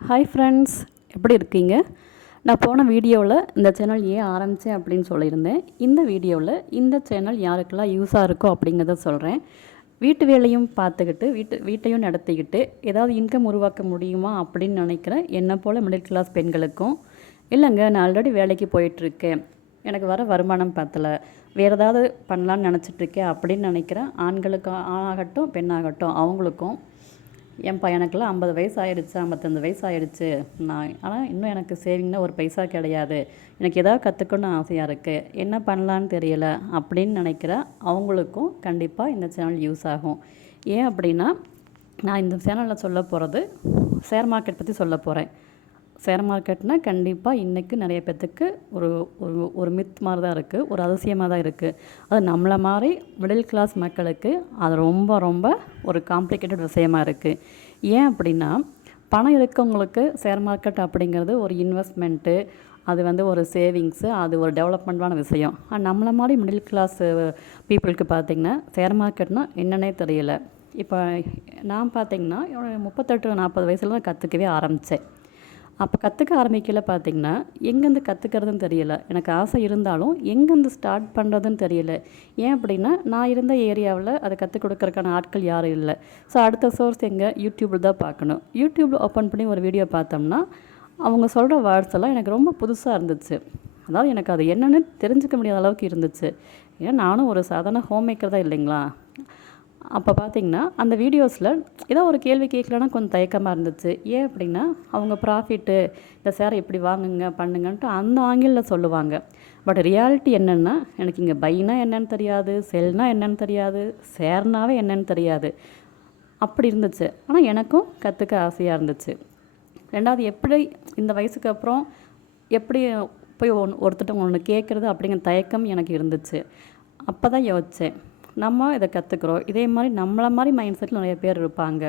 Hi friends, எப்படி இருக்கீங்க? நான் போன வீடியோவில் இந்த சேனல் ஏன் ஆரம்பித்தேன் அப்படின்னு சொல்லியிருந்தேன். இந்த வீடியோவில் இந்த சேனல் யாருக்கெல்லாம் யூஸாக இருக்கோ அப்படிங்கிறத சொல்கிறேன். வீட்டு வேலையும் பார்த்துக்கிட்டு வீட்டையும் நடத்திக்கிட்டு ஏதாவது இன்கம் உருவாக்க முடியுமா அப்படின்னு நினைக்கிறேன் என்னை போல் மிடில் கிளாஸ் பெண்களுக்கும். இல்லைங்க, நான் ஆல்ரெடி வேலைக்கு போயிட்டுருக்கேன், எனக்கு வர வருமானம் பத்தலை, வேறு ஏதாவது பண்ணலான்னு நினச்சிட்ருக்கேன் அப்படின்னு நினைக்கிறேன் ஆண்களுக்கு, ஆணாகட்டும் பெண்ணாகட்டும் அவங்களுக்கும். என் பையனுக்கெல்லாம் 50 வயசு ஆகிடுச்சு, 55 வயசு ஆகிடுச்சு, ஆனால் இன்னும் எனக்கு சேவிங்னா ஒரு பைசா கிடையாது, எனக்கு எதாவது கற்றுக்கணும்னு ஆசையாக இருக்குது, என்ன பண்ணலான்னு தெரியலை அப்படின்னு நினைக்கிற அவங்களுக்கும் கண்டிப்பாக இந்த சேனல் யூஸ் ஆகும். ஏன் அப்படின்னா, நான் இந்த சேனலில் சொல்ல போகிறது ஷேர் மார்க்கெட் பற்றி சொல்ல போகிறேன். ஷேர் மார்க்கெட்னால் கண்டிப்பாக இன்றைக்கி நிறைய பேர்த்துக்கு ஒரு ஒரு ஒரு மித் மாதிரி தான் இருக்குது, ஒரு அதிசயமாக தான் இருக்குது. அது நம்மளை மாதிரி மிடில் கிளாஸ் மக்களுக்கு அது ரொம்ப ரொம்ப ஒரு காம்ப்ளிகேட்டட் விஷயமா இருக்குது. ஏன் அப்படின்னா, பணம் இருக்கவங்களுக்கு ஷேர் மார்க்கெட் அப்படிங்கிறது ஒரு இன்வெஸ்ட்மெண்ட்டு, அது ஒரு சேவிங்ஸு, அது ஒரு டெவலப்மெண்ட்டான விஷயம். நம்மளை மாதிரி மிடில் கிளாஸ் பீப்புளுக்கு பார்த்திங்கன்னா ஷேர் மார்க்கெட்னால் என்னன்னே தெரியல. இப்போ நான் பார்த்திங்கன்னா 38-40 வயசில் தான் கற்றுக்கவே ஆரம்பித்தேன். அப்போ கற்றுக்க ஆரம்பிக்கல பார்த்திங்கன்னா எங்கேருந்து கற்றுக்கிறதுன்னு தெரியலை. எனக்கு ஆசை இருந்தாலும் எங்கேருந்து ஸ்டார்ட் பண்ணுறதுன்னு தெரியல. ஏன் அப்படின்னா, நான் இருந்த ஏரியாவில் அதை கற்றுக் கொடுக்கறக்கான ஆட்கள் யாரும் இல்லை. ஸோ அடுத்த சோர்ஸ் எங்கே? யூடியூப்பில் தான் பார்க்கணும். யூடியூப்பில் ஓப்பன் பண்ணி ஒரு வீடியோ பார்த்தோம்னா அவங்க சொல்கிற வேர்ட்ஸ் எல்லாம் எனக்கு ரொம்ப புதுசாக இருந்துச்சு. அதாவது எனக்கு அது என்னென்னு தெரிஞ்சுக்க முடியாத அளவுக்கு இருந்துச்சு. ஏன்னா நானும் ஒரு சாதாரண ஹோம் மேக்கர் தான் இல்லைங்களா. அப்போ பார்த்திங்கன்னா அந்த வீடியோஸில் ஏதோ ஒரு கேள்வி கேட்கலன்னா கொஞ்சம் தயக்கமாக இருந்துச்சு. ஏன் அப்படின்னா, அவங்க ப்ராஃபிட்டு, இந்த ஷேரை இப்படி வாங்குங்க பண்ணுங்கன்ட்டு அந்த ஆங்கிளில் சொல்லுவாங்க. பட் ரியாலிட்டி என்னென்னா, எனக்கு இங்கே பைனா என்னென்னு தெரியாது, செல்னா என்னென்னு தெரியாது, ஷேர்னாவே என்னென்னு தெரியாது. அப்படி இருந்துச்சு. ஆனால் எனக்கும் கற்றுக்க ஆசையாக இருந்துச்சு. ரெண்டாவது, எப்படி இந்த வயசுக்கு அப்புறம் எப்படி போய் ஒருத்தட்ட ஒன்று கேட்குறது அப்படிங்கிற தயக்கம் எனக்கு இருந்துச்சு. அப்போ தான் யோசித்தேன், நம்ம இதை கற்றுக்குறோம், இதே மாதிரி நம்மளை மாதிரி மைண்ட் செட்டில் நிறைய பேர் இருப்பாங்க.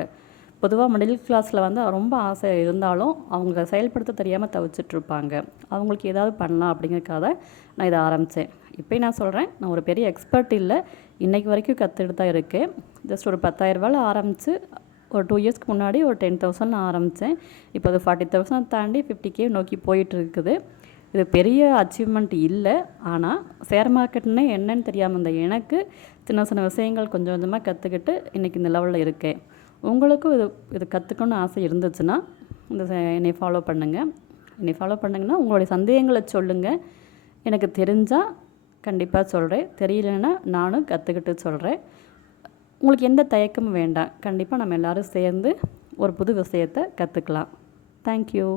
பொதுவாக மிடில் கிளாஸில் ரொம்ப ஆசை இருந்தாலும் அவங்க செயல்படுத்த தெரியாமல் தவிச்சிட்ருப்பாங்க. அவங்களுக்கு ஏதாவது பண்ணலாம் அப்படிங்கிறதுக்காக நான் இதை ஆரம்பித்தேன். இப்போ நான் சொல்கிறேன், நான் ஒரு பெரிய எக்ஸ்பர்ட் இல்லை, இன்றைக்கு வரைக்கும் கற்றுக்கிட்டு தான் இருக்கேன். ஜஸ்ட் ஒரு 10,000 ஆரம்பித்து ஒரு 2 இயர்ஸ்க்கு முன்னாடி ஒரு 10,000 ஆரம்பித்தேன். இப்போ அது 40,000 தாண்டி 50K நோக்கி போயிட்டுருக்குது. இது பெரிய அச்சீவ்மெண்ட் இல்லை. ஆனால் ஷேர் மார்க்கெட்னு என்னன்னு தெரியாமல் இருந்த எனக்கு சின்ன சின்ன விஷயங்கள் கொஞ்சம் கொஞ்சமாக கற்றுக்கிட்டு இன்றைக்கி இந்த லெவலில் இருக்கேன். உங்களுக்கும் இது கற்றுக்கணுன்னு ஆசை இருந்துச்சுன்னா என்னை ஃபாலோ பண்ணுங்கள். என்னை ஃபாலோ பண்ணுங்கன்னா உங்களுடைய சந்தேகங்களை சொல்லுங்கள். எனக்கு தெரிஞ்சால் கண்டிப்பாக சொல்கிறேன், தெரியலன்னா நானும் கற்றுக்கிட்டு சொல்கிறேன். உங்களுக்கு எந்த தயக்கமும் வேண்டாம். கண்டிப்பாக நம்ம எல்லோரும் சேர்ந்து ஒரு புது விஷயத்தை கற்றுக்கலாம். தேங்க்யூ.